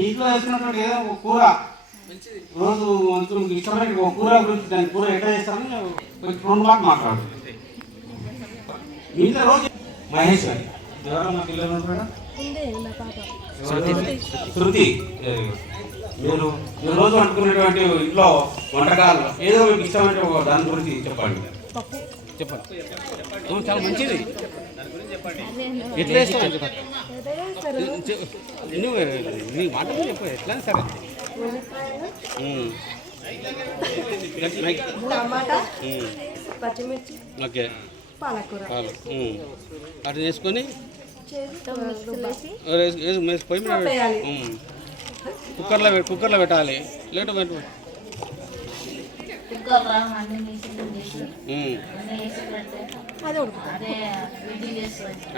ఇంట్లో వేసుకున్నటువంటి ఏదో ఒక కూర రోజు మంచి ఇష్టమైన ఒక కూర గురించి దాని కూర ఎట్లా చేస్తామని కొంచెం 2 మాటలు మాట్లాడు. ఇంట్లో రోజు మహేశ్వరి ఎవరన్నా పిల్లలు ఉంటారా? శృతి. మీరు రోజు వండుకునేటువంటి ఇంట్లో వంటకాలు ఏదో మీకు ఇష్టమైన దాని గురించి చెప్పండి. చాలా మంచిది. ఎట్లా నీ మాట చెప్పు ఎట్లా సరే. పచ్చిమిర్చి, ఓకే, పాలకూర అట్లా చేసుకొని పొయ్యి కుక్కర్లో పెట్టాలి. లేటు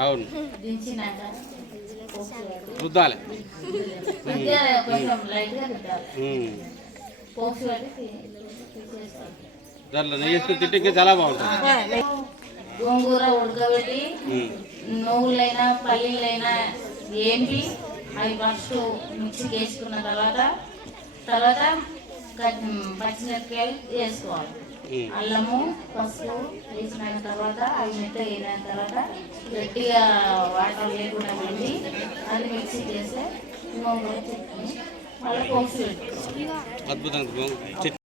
అవును రుద్దాలి. దాంట్లో నెయ్యి వేసుకుని తింటే చాలా బాగుంటుంది. గోంగూర ఉడకబెట్టి నువ్వులైనా పల్లీలైనా ఏంటి అవి ఫస్ట్ మిక్సీకి వేసుకున్న తర్వాత పచ్చిమిరపకాయలు వేసుకోవాలి. అల్లము పసుపు వేసిన తర్వాత అవి మెత్తగా అయిన తర్వాత గట్టిగా వాటర్ లేకుండా పిండి అది మిక్సీకి వేస్తే గోంగూర చట్నీ మళ్ళీ పోసి పెట్టి అద్భుతంగా